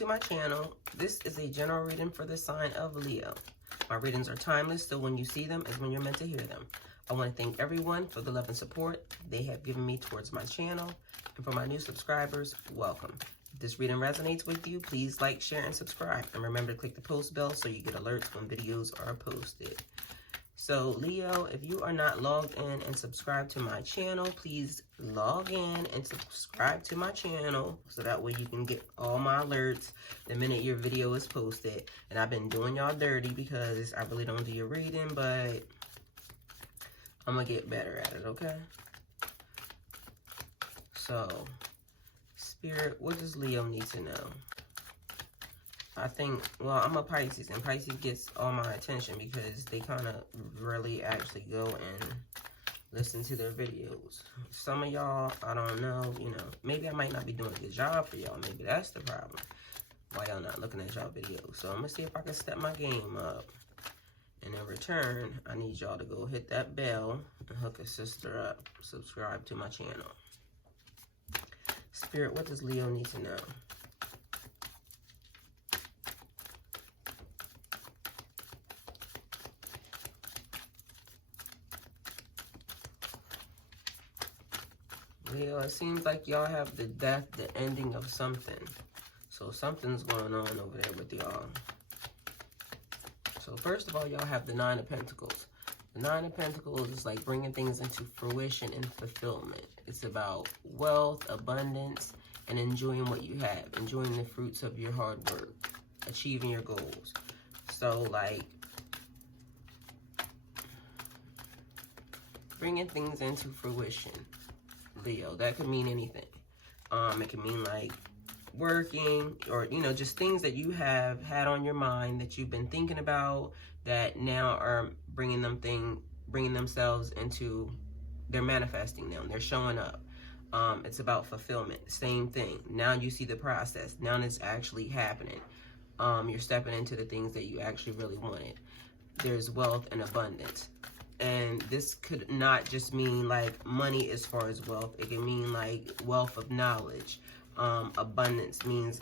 to my channel. This is a general reading for the sign of Leo. My readings are timeless, so when you see them is when you're meant to hear them. I want to thank everyone for the love and support they have given me towards my channel. And for my new subscribers, welcome. If this reading resonates with you, please like, share, and subscribe. And remember to click the post bell so you get alerts when videos are posted. So Leo, if you are not logged in and subscribed to my channel, please log in and subscribe to my channel so that way you can get all my alerts the minute your video is posted. And I've been doing y'all dirty because I really don't do your reading, but I'm gonna get better at it, okay? So, Spirit, what does Leo need to know? I think, well, I'm a Pisces, and Pisces gets all my attention because they kind of really actually go and listen to their videos. Some of y'all, I don't know, you know, maybe I might not be doing a good job for y'all. Maybe that's the problem. Why y'all not looking at y'all videos? So I'm going to see if I can step my game up. And in return, I need y'all to go hit that bell and hook a sister up. Subscribe to my channel. Spirit, what does Leo need to know? Leo, it seems like y'all have the death, the ending of something. So something's going on over there with y'all. So first of all, y'all have the Nine of Pentacles. The Nine of Pentacles is like bringing things into fruition and fulfillment. It's about wealth, abundance, and enjoying what you have. Enjoying the fruits of your hard work. Achieving your goals. So like bringing things into fruition. Leo, that could mean anything. It could mean like working or, you know, just things that you have had on your mind that you've been thinking about that now are bringing themselves into, they're manifesting them. They're showing up. It's about fulfillment. Same thing. Now you see the process. Now it's actually happening. You're stepping into the things that you actually really wanted. There's wealth and abundance. And this could not just mean like money as far as wealth. It can mean like wealth of knowledge. Abundance means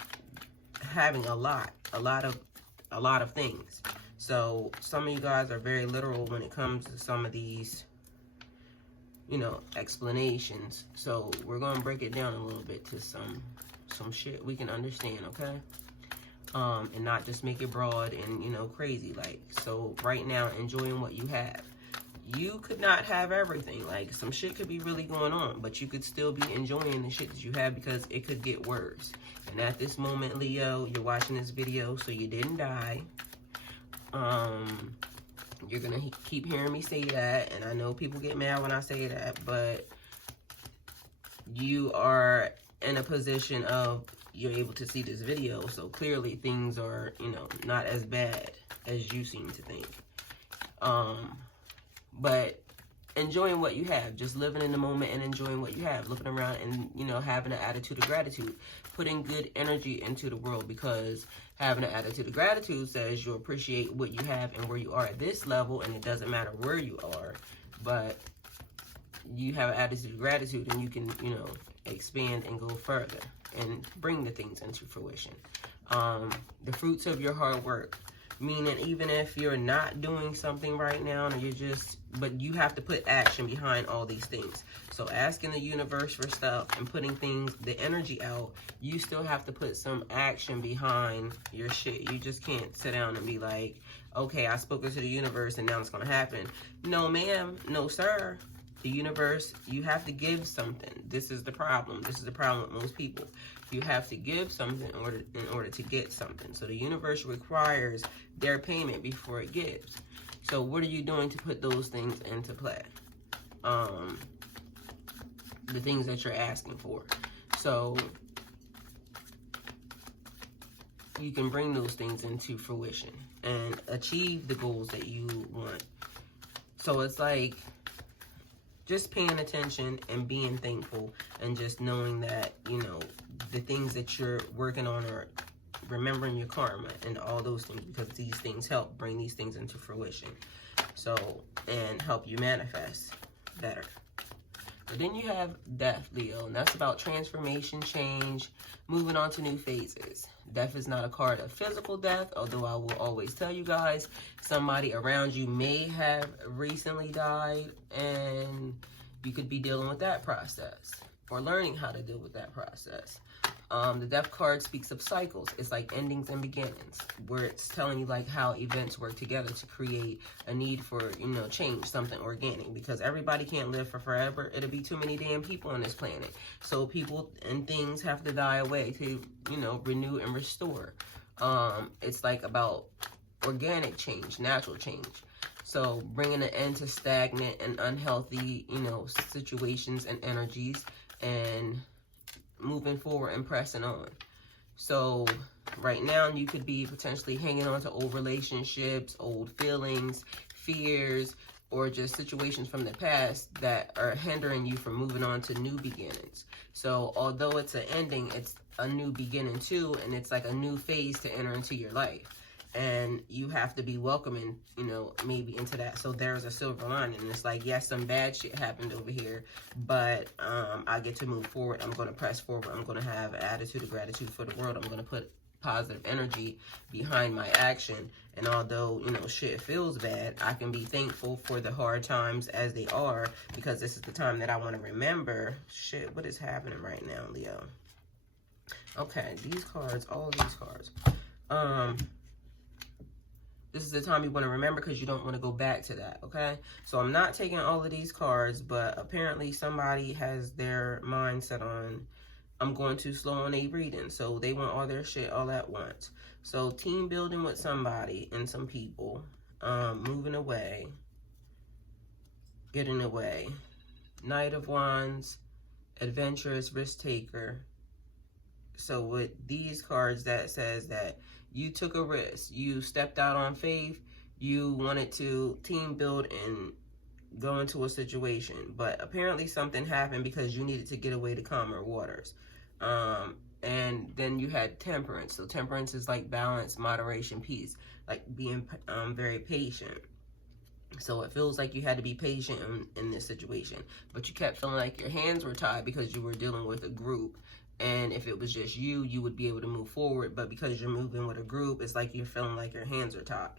having a lot of things. So some of you guys are very literal when it comes to some of these, you know, explanations. So we're gonna break it down a little bit to some shit we can understand, okay? And not just make it broad and, you know, crazy. Like, so right now, enjoying what you have. You could not have everything. Like, some shit could be really going on, but you could still be enjoying the shit that you have because it could get worse. And at this moment, Leo, you're watching this video, so you didn't die. You're gonna keep hearing me say that, and I know people get mad when I say that, but you are in a position of, you're able to see this video, so clearly things are, you know, not as bad as you seem to think. But enjoying what you have, just living in the moment and enjoying what you have, looking around and, you know, having an attitude of gratitude, putting good energy into the world, because having an attitude of gratitude says you appreciate what you have and where you are at this level, and it doesn't matter where you are, but you have an attitude of gratitude and you can, you know, expand and go further and bring the things into fruition. The fruits of your hard work. Meaning, even if you're not doing something right now, and you're just, but you have to put action behind all these things. So asking the universe for stuff and putting things, the energy out, you still have to put some action behind your shit. You just can't sit down and be like, okay, I spoke to the universe and now it's going to happen. No, ma'am. No, sir. The universe, you have to give something. This is the problem. This is the problem with most people. You have to give something in order to get something. So the universe requires their payment before it gives. So what are you doing to put those things into play? The things that you're asking for. So you can bring those things into fruition and achieve the goals that you want. So it's like just paying attention and being thankful and just knowing that, you know, the things that you're working on are remembering your karma and all those things, because these things help bring these things into fruition. So, and help you manifest better. But then you have death, Leo, and that's about transformation, change, moving on to new phases. Death is not a card of physical death, although I will always tell you guys, somebody around you may have recently died, and you could be dealing with that process or learning how to deal with that process. The death card speaks of cycles. It's like endings and beginnings, where it's telling you like how events work together to create a need for, you know, change, something organic, because everybody can't live for forever. It'll be too many damn people on this planet. So people and things have to die away to, you know, renew and restore. It's like about organic change, natural change. So bringing an end to stagnant and unhealthy, you know, situations and energies, and moving forward and pressing on. So right now you could be potentially hanging on to old relationships, old feelings, fears, or just situations from the past that are hindering you from moving on to new beginnings. So although it's an ending, it's a new beginning too, and it's like a new phase to enter into your life. And you have to be welcoming, you know, maybe into that. So there's a silver lining. And it's like, yes, some bad shit happened over here, but I get to move forward. I'm going to press forward. I'm going to have an attitude of gratitude for the world. I'm going to put positive energy behind my action. And although, you know, shit feels bad, I can be thankful for the hard times as they are, because this is the time that I want to remember. Shit, what is happening right now, Leo? Okay, these cards, all of these cards. This is the time you want to remember, because you don't want to go back to that, okay? So I'm not taking all of these cards, but apparently somebody has their mind set on, I'm going too slow on a reading. So they want all their shit all at once. So team building with somebody and some people, moving away, getting away. Knight of Wands, adventurous, risk taker. So with these cards, that says that you took a risk. You stepped out on faith. You wanted to team build and go into a situation. But apparently something happened because you needed to get away to calmer waters. And then you had temperance. So temperance is like balance, moderation, peace. Like being very patient. So it feels like you had to be patient in this situation. But you kept feeling like your hands were tied because you were dealing with a group. And if it was just you, you would be able to move forward. But because you're moving with a group, it's like you're feeling like your hands are tied.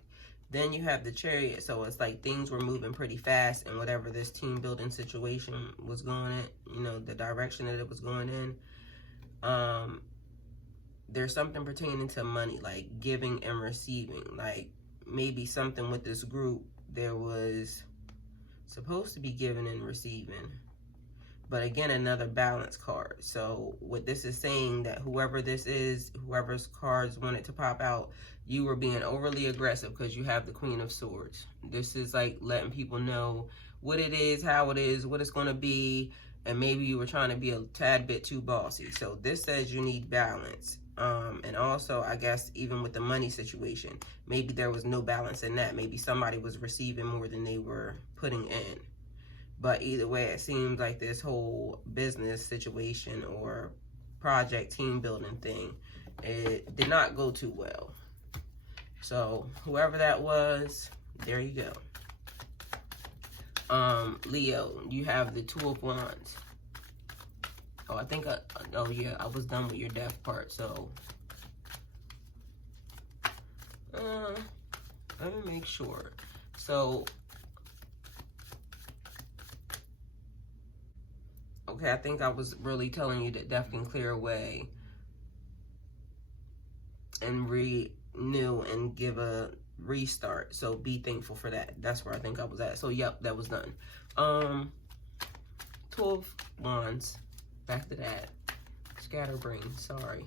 Then you have the Chariot. So it's like things were moving pretty fast. And whatever this team building situation was going in, you know, the direction that it was going in. There's something pertaining to money, like giving and receiving. Like maybe something with this group, there was supposed to be giving and receiving. But again, another balance card. So what this is saying, that whoever this is, whoever's cards wanted to pop out, you were being overly aggressive because you have the Queen of Swords. This is like letting people know what it is, how it is, what it's going to be. And maybe you were trying to be a tad bit too bossy. So this says you need balance. And also, I guess, even with the money situation, maybe there was no balance in that. Maybe somebody was receiving more than they were putting in. But either way, it seems like this whole business situation or project team building thing, it did not go too well. So whoever that was, there you go. Leo, you have the Two of Wands. Oh, I think oh yeah, I was done with your death part, so. Let me make sure. So, okay, I think I was really telling you that death can clear away and renew and give a restart. So be thankful for that. That's where I think I was at. So yep, that was done. 12 Wands. Back to that. Scatterbrain, sorry.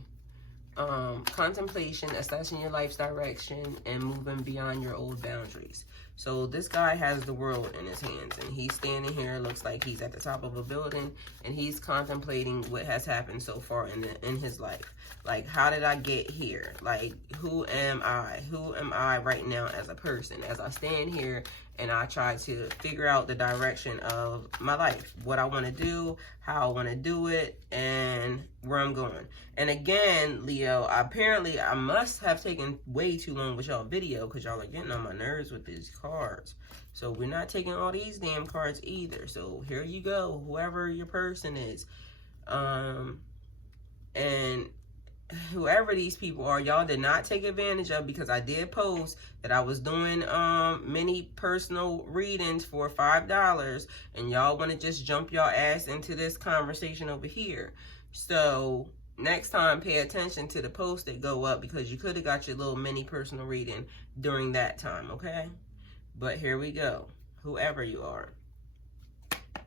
Contemplation, assessing your life's direction, and moving beyond your old boundaries. So this guy has the world in his hands, and he's standing here, looks like he's at the top of a building, and he's contemplating what has happened so far in his life. Like, how did I get here? Like, who am I? Who am I right now as a person? As I stand here and I try to figure out the direction of my life, what I want to do, how I want to do it, and where I'm going. And again, Leo, apparently I must have taken way too long with y'all video, because y'all are getting on my nerves with these cards. So we're not taking all these damn cards either. So here you go, whoever your person is. And whoever these people are, y'all did not take advantage of, because I did post that I was doing mini personal readings for $5, and y'all want to just jump y'all ass into this conversation over here. So next time, pay attention to the posts that go up, because you could have got your little mini personal reading during that time, okay? But here we go. Whoever you are.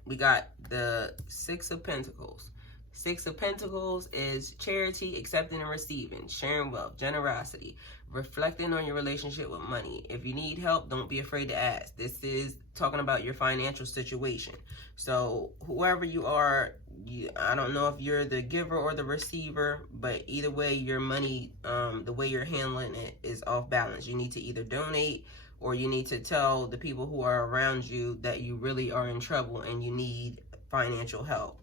We got the Six of Pentacles. Six of Pentacles is charity, accepting and receiving, sharing wealth, generosity, reflecting on your relationship with money. If you need help, don't be afraid to ask. This is talking about your financial situation. So whoever you are, I don't know if you're the giver or the receiver, but either way, your money, the way you're handling it is off balance. You need to either donate, or you need to tell the people who are around you that you really are in trouble and you need financial help.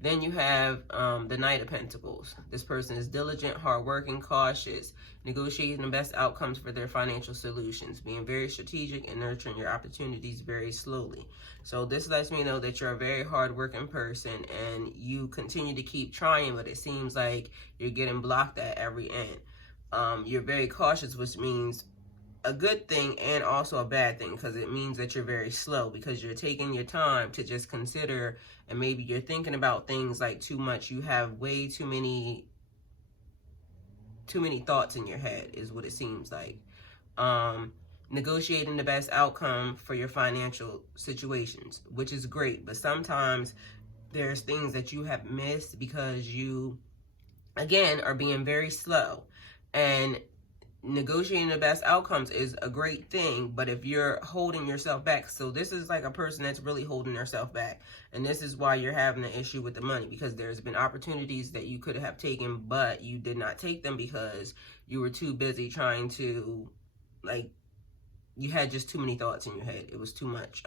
Then you have the Knight of Pentacles. This person is diligent, hardworking, cautious, negotiating the best outcomes for their financial solutions, being very strategic and nurturing your opportunities very slowly. So this lets me know that you're a very hardworking person and you continue to keep trying, but it seems like you're getting blocked at every end. You're very cautious, which means a good thing and also a bad thing, because it means that you're very slow, because you're taking your time to just consider, and maybe you're thinking about things like too much. You have way too many thoughts in your head is what it seems like. Negotiating the best outcome for your financial situations, which is great, but sometimes there's things that you have missed because you, again, are being very slow. And negotiating the best outcomes is a great thing, but if you're holding yourself back, so this is like a person that's really holding themselves back, and this is why you're having an issue with the money, because there's been opportunities that you could have taken, but you did not take them because you were too busy trying to, like, you had just too many thoughts in your head. It was too much.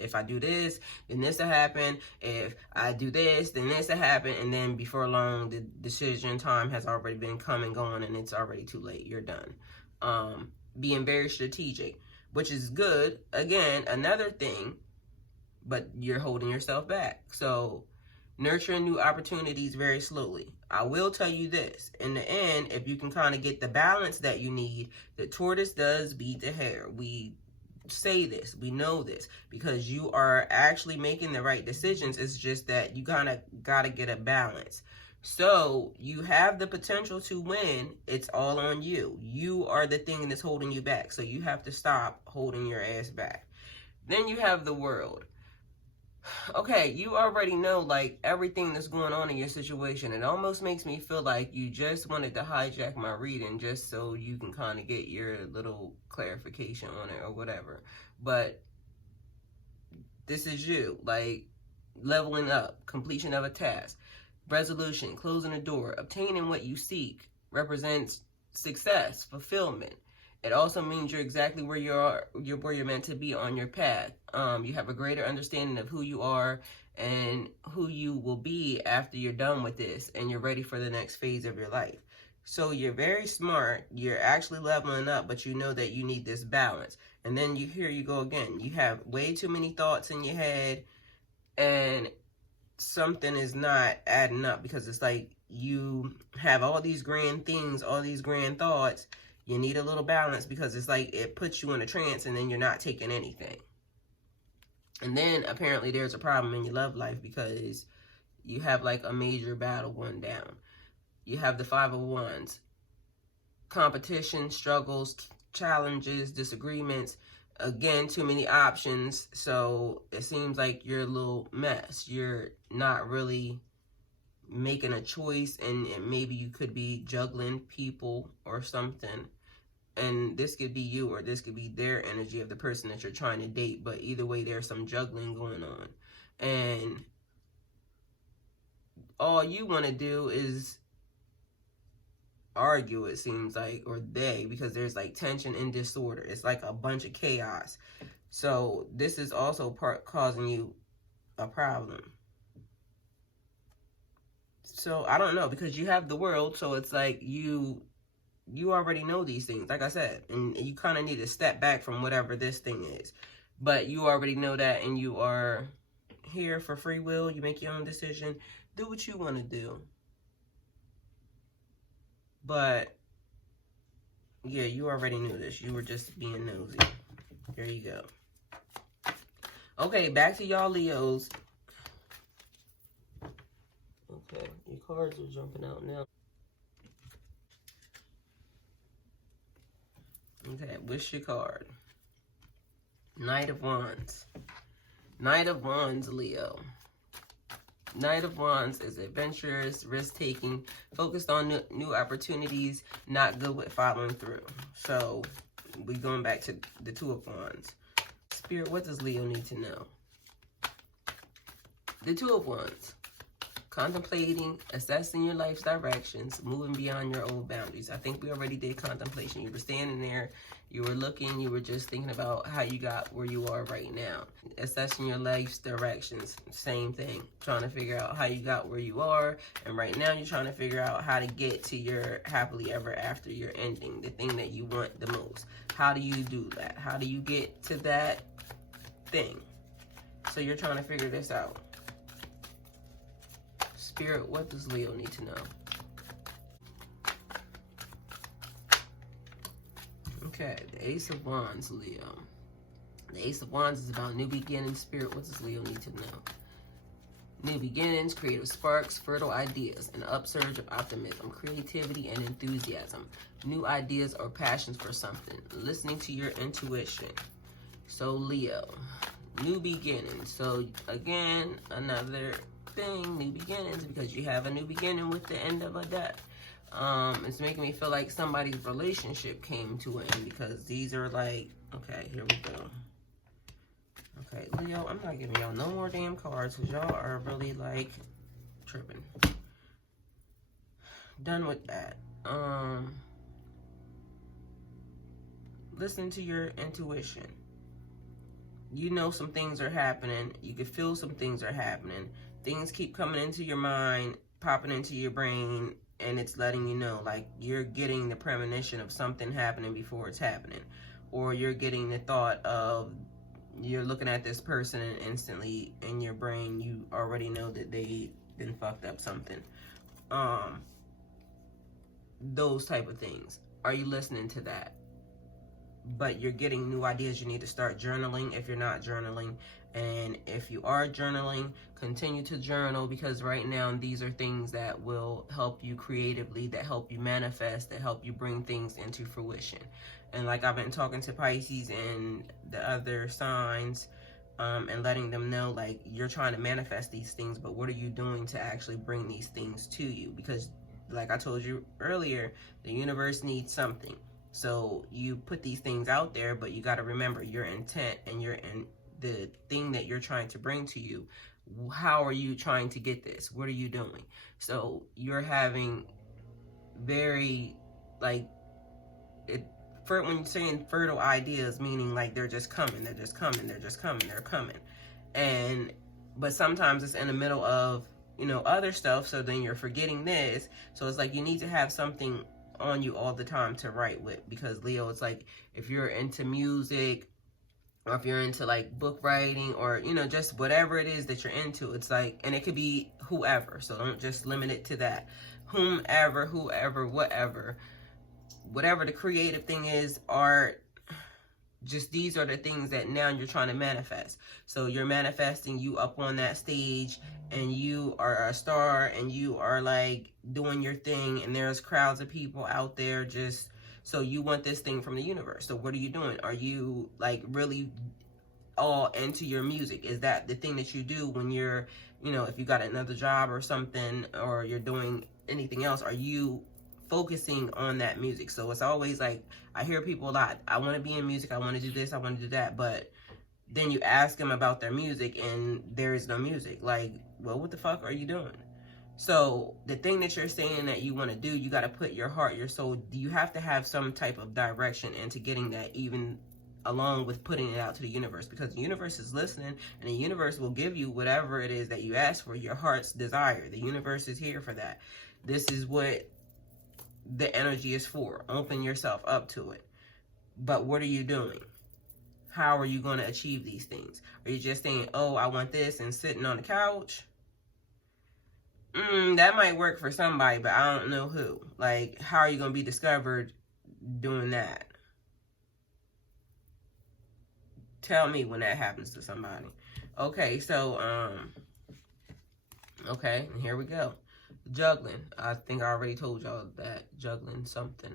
If I do this, then this will happen. If I do this, then this will happen. And then before long, the decision time has already been come and gone, and it's already too late. You're done. Being very strategic, which is good. Again, another thing, but you're holding yourself back. So nurturing new opportunities very slowly. I will tell you this, in the end, if you can kind of get the balance that you need, the tortoise does beat the hare. We say this, we know this, because you are actually making the right decisions. It's just that you kind of got to get a balance. So you have the potential to win. It's all on you. You are the thing that's holding you back. So you have to stop holding your ass back. Then you have the World. Okay, you already know, like, everything that's going on in your situation. It almost makes me feel like you just wanted to hijack my reading just so you can kind of get your little clarification on it or whatever. But this is you, like, leveling up, completion of a task, resolution, closing a door, obtaining what you seek, represents success, fulfillment. It also means you're exactly where you're meant to be on your path. You have a greater understanding of who you are and who you will be after you're done with this, and you're ready for the next phase of your life. So you're very smart. You're actually leveling up, but you know that you need this balance. And then here you go again. You have way too many thoughts in your head, and something is not adding up, because it's like you have all these grand things, all these grand thoughts. You need a little balance, because it's like it puts you in a trance and then you're not taking anything. And then apparently there's a problem in your love life, because you have like a major battle going down. You have the Five of Wands. Competition, struggles, challenges, disagreements. Again, too many options. So it seems like you're a little mess. You're not really making a choice, and maybe you could be juggling people or something. And this could be you, or this could be their energy of the person that you're trying to date. But either way, there's some juggling going on. And all you want to do is argue, it seems like, or because there's like tension and disorder. It's like a bunch of chaos. So this is also causing you a problem. So I don't know, because you have the World. So it's like you you already know these things, like I said, and you kind of need to step back from whatever this thing is. But you already know that, and you are here for free will. You make your own decision. Do what you want to do. But yeah, you already knew this. You were just being nosy. There you go. Okay, back to y'all Leos. Okay, your cards are jumping out now. Okay, what's your card? Knight of Wands. Knight of Wands, Leo. Knight of Wands is adventurous, risk-taking, focused on new opportunities, not good with following through. So, we going back to the Two of Wands. Spirit, what does Leo need to know? The Two of Wands. Contemplating, assessing your life's directions, moving beyond your old boundaries. I think we already did contemplation. You were standing there, you were looking, you were just thinking about how you got where you are right now. Assessing your life's directions, same thing. Trying to figure out how you got where you are. And right now you're trying to figure out how to get to your happily ever after, your ending, the thing that you want the most. How do you do that? How do you get to that thing? So you're trying to figure this out. Spirit, what does Leo need to know? Okay, the Ace of Wands, Leo. The Ace of Wands is about new beginnings. Spirit, what does Leo need to know? New beginnings, creative sparks, fertile ideas, an upsurge of optimism, creativity, and enthusiasm. New ideas or passions for something. Listening to your intuition. So, Leo, new beginnings. So, again, another thing, new beginnings, because you have a new beginning with the end of a death. It's making me feel like somebody's relationship came to an end, because these are like, okay, here we go. Okay, Leo, I'm not giving y'all no more damn cards, because y'all are really like tripping. Done with that. Listen to your intuition. You know some things are happening. You can feel some things are happening. Things keep coming into your mind, popping into your brain, and it's letting you know, like, you're getting the premonition of something happening before it's happening. Or you're getting the thought of, you're looking at this person and instantly in your brain, you already know that they been fucked up something. Those type of things. Are you listening to that? But you're getting new ideas. You need to start journaling if you're not journaling. And if you are journaling, continue to journal, because right now these are things that will help you creatively, that help you manifest, that help you bring things into fruition. And like I've been talking to Pisces and the other signs, and letting them know, like, you're trying to manifest these things, but what are you doing to actually bring these things to you? Because like I told you earlier, the universe needs something. So you put these things out there, but you got to remember your intent and the thing that you're trying to bring to you. How are you trying to get this? What are you doing? So you're having very, like, when you're saying fertile ideas, meaning like they're just coming, they're just coming, they're just coming, they're coming. But sometimes it's in the middle of, other stuff, so then you're forgetting this. So it's like you need to have something on you all the time to write with, because Leo, it's like if you're into music, or if you're into like book writing, or just whatever it is that you're into, it's like, and it could be whoever, so don't just limit it to that. Whomever, whoever, whatever the creative thing is, art, just these are the things that now you're trying to manifest. So you're manifesting you up on that stage, and you are a star, and you are like doing your thing, and there's crowds of people out there just, so you want this thing from the universe. So what are you doing? Are you like really all into your music? Is that the thing that you do when you're, if you got another job or something, or you're doing anything else, are you focusing on that music? So it's always like, I hear people a lot, I want to be in music, I want to do this, I want to do that, but then you ask them about their music and there is no music. Like, well, what the fuck are you doing? So the thing that you're saying that you want to do, you got to put your heart, your soul, you have to have some type of direction into getting that, even along with putting it out to the universe, because the universe is listening, and the universe will give you whatever it is that you ask for, your heart's desire. The universe is here for that. This is what the energy is for. Open yourself up to it. But what are you doing? How are you going to achieve these things? Are you just saying, oh, I want this, and sitting on the couch? That might work for somebody, but I don't know who. Like, how are you going to be discovered doing that? Tell me when that happens to somebody. Okay, so, okay, and here we go. Juggling. I think I already told y'all that. Juggling something.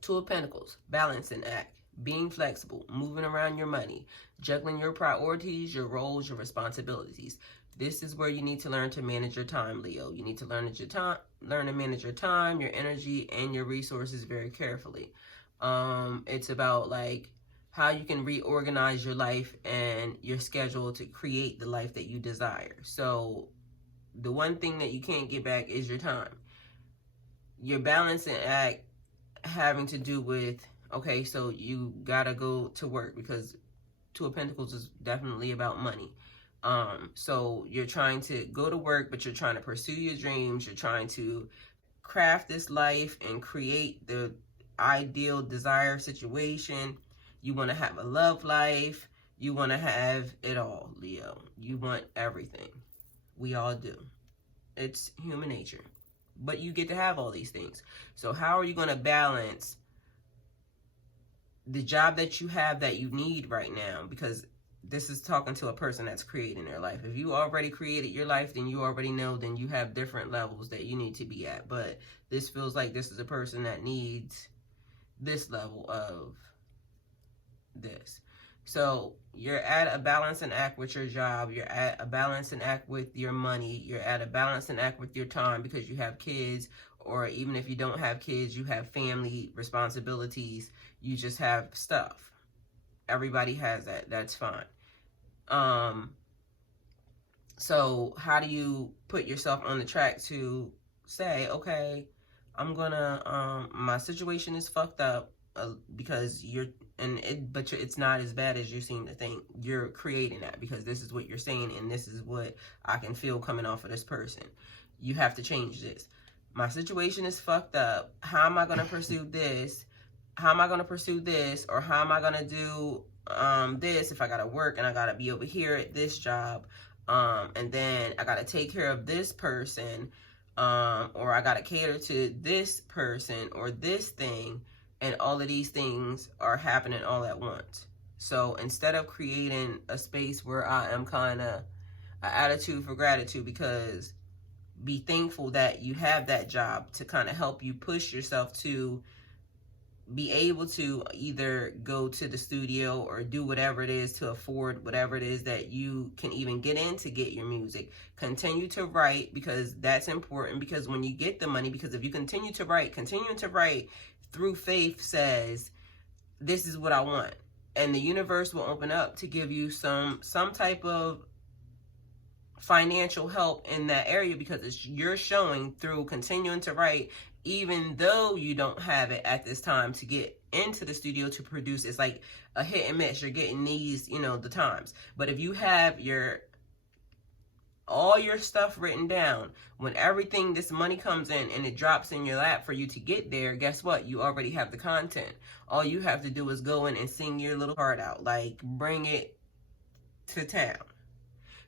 Two of Pentacles. Balancing act. Being flexible. Moving around your money. Juggling your priorities, your roles, your responsibilities. This is where you need to learn to manage your time, Leo. You need to learn to manage your time, your energy, and your resources very carefully. It's about like how you can reorganize your life and your schedule to create the life that you desire. So the one thing that you can't get back is your time. Your balancing act having to do with, okay, so you gotta go to work, because Two of Pentacles is definitely about money. So you're trying to go to work, but you're trying to pursue your dreams. You're trying to craft this life and create the ideal desire situation. You want to have a love life. You want to have it all, Leo. You want everything. We all do. It's human nature. But you get to have all these things. So how are you going to balance the job that you have that you need right now? Because this is talking to a person that's creating their life. If you already created your life, then you already know, then you have different levels that you need to be at. But this feels like this is a person that needs this level of this. So you're at a balancing act with your job. You're at a balancing act with your money. You're at a balancing act with your time, because you have kids, or even if you don't have kids, you have family responsibilities. You just have stuff. Everybody has that. That's fine. So how do you put yourself on the track to say, okay, I'm gonna, my situation is fucked up, because it's not as bad as you seem to think. You're creating that, because this is what you're saying, and this is what I can feel coming off of this person. You have to change this. My situation is fucked up. How am I gonna pursue this? How am I gonna pursue this? Or how am I gonna do this if I gotta work and I gotta be over here at this job, and then I gotta take care of this person, or I gotta cater to this person or this thing, and all of these things are happening all at once. So instead of creating a space where I am kind of an attitude for gratitude, because be thankful that you have that job to kind of help you push yourself to be able to either go to the studio or do whatever it is to afford whatever it is that you can even get in to get your music. Continue to write, because that's important, because when you get the money, because if you continue to write, through faith says, this is what I want. And the universe will open up to give you some type of financial help in that area, because you're showing through continuing to write, even though you don't have it at this time to get into the studio to produce. It's like a hit and miss. You're getting these, the times. But if you have all your stuff written down, when everything, this money comes in and it drops in your lap for you to get there, guess what? You already have the content. All you have to do is go in and sing your little heart out, like bring it to town.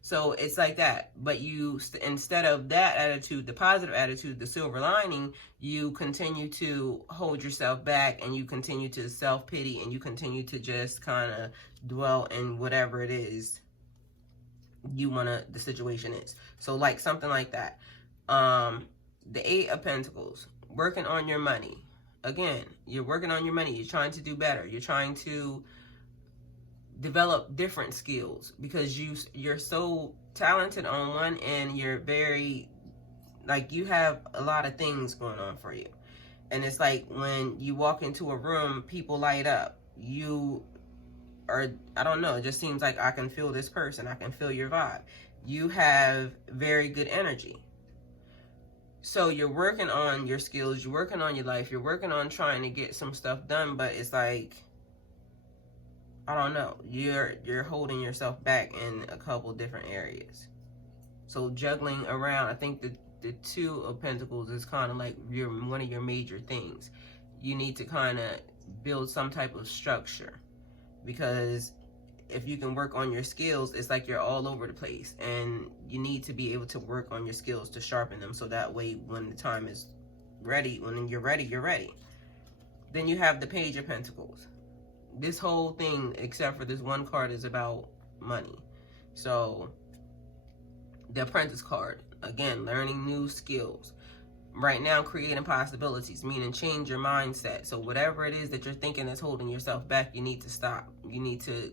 So it's like that. But you, instead of that attitude, the positive attitude, the silver lining, you continue to hold yourself back, and you continue to self-pity, and you continue to just kind of dwell in whatever it is the situation is. So like something like that. The Eight of Pentacles, working on your money. Again, you're working on your money. You're trying to do better. You're trying to develop different skills, because you're so talented on one end. You're very, like, you have a lot of things going on for you. And it's like when you walk into a room, people light up. I don't know, it just seems like I can feel this person. I can feel your vibe. You have very good energy. So you're working on your skills, you're working on your life, you're working on trying to get some stuff done, but it's like, I don't know, you're holding yourself back in a couple different areas. So juggling around, I think that the Two of Pentacles is kind of like one of your major things. You need to kind of build some type of structure, because if you can work on your skills, it's like you're all over the place, and you need to be able to work on your skills to sharpen them, so that way when the time is ready, when you're ready, you're ready. Then you have the Page of Pentacles. This whole thing, except for this one card, is about money. So the Apprentice card, again, learning new skills. Right now, creating possibilities, meaning change your mindset. So whatever it is that you're thinking that's holding yourself back, you need to stop. You need to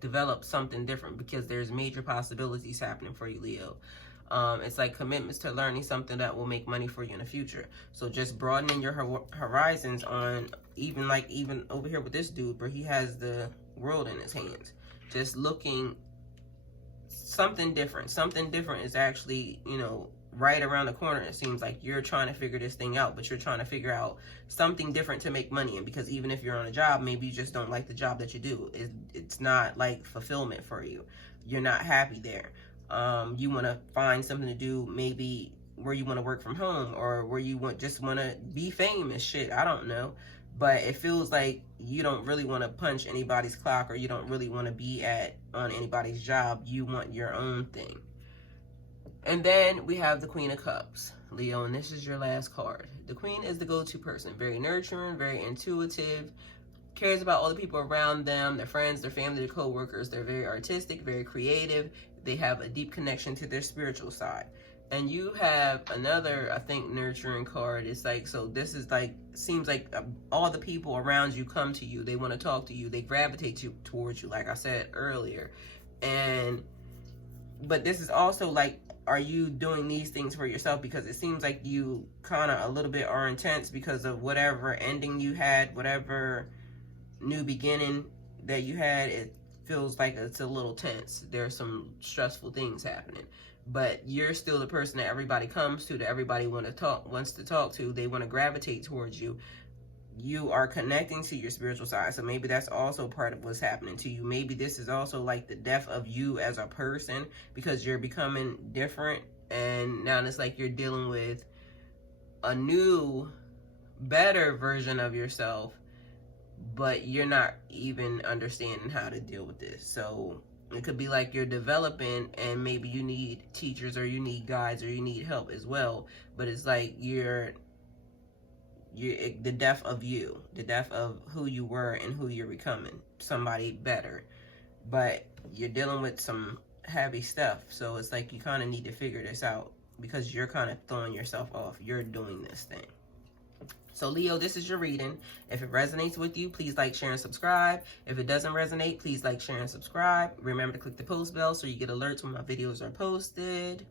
develop something different, because there's major possibilities happening for you, Leo. It's like commitments to learning something that will make money for you in the future. So just broadening your horizons on, even over here with this dude, where he has the world in his hands. Just looking something different. Something different is actually, you know, right around the corner. It seems like you're trying to figure this thing out, but you're trying to figure out something different to make money in, because even if you're on a job, maybe you just don't like the job that you do. It's not like fulfillment for you. You're not happy there. You want to find something to do, maybe where you want to work from home, or where you just want to be famous. Shit, I don't know. But it feels like you don't really want to punch anybody's clock, or you don't really want to be on anybody's job. You want your own thing. And then we have the Queen of Cups, Leo, and this is your last card. The Queen is the go-to person, very nurturing, very intuitive, cares about all the people around them, their friends, their family, their co-workers. They're very artistic, very creative. They have a deep connection to their spiritual side. And you have another, I think, nurturing card. It's like, so this is like, seems like all the people around you come to you. They want to talk to you. They gravitate towards you, like I said earlier. But this is also like, are you doing these things for yourself? Because it seems like you kind of a little bit are intense because of whatever ending you had, whatever new beginning that you had. It feels like it's a little tense. There's some stressful things happening. But you're still the person that everybody comes to, that everybody wants to talk to. They want to gravitate towards you. You are connecting to your spiritual side. So maybe that's also part of what's happening to you. Maybe this is also like the death of you as a person, because you're becoming different. And now it's like you're dealing with a new, better version of yourself, but you're not even understanding how to deal with this. So it could be like you're developing, and maybe you need teachers, or you need guides, or you need help as well. But it's like you're the death of you, the death of who you were and who you're becoming, somebody better. But you're dealing with some heavy stuff. So it's like you kind of need to figure this out, because you're kind of throwing yourself off. You're doing this thing. So Leo, this is your reading. If it resonates with you, please like, share, and subscribe. If it doesn't resonate, please like, share, and subscribe. Remember to click the post bell so you get alerts when my videos are posted.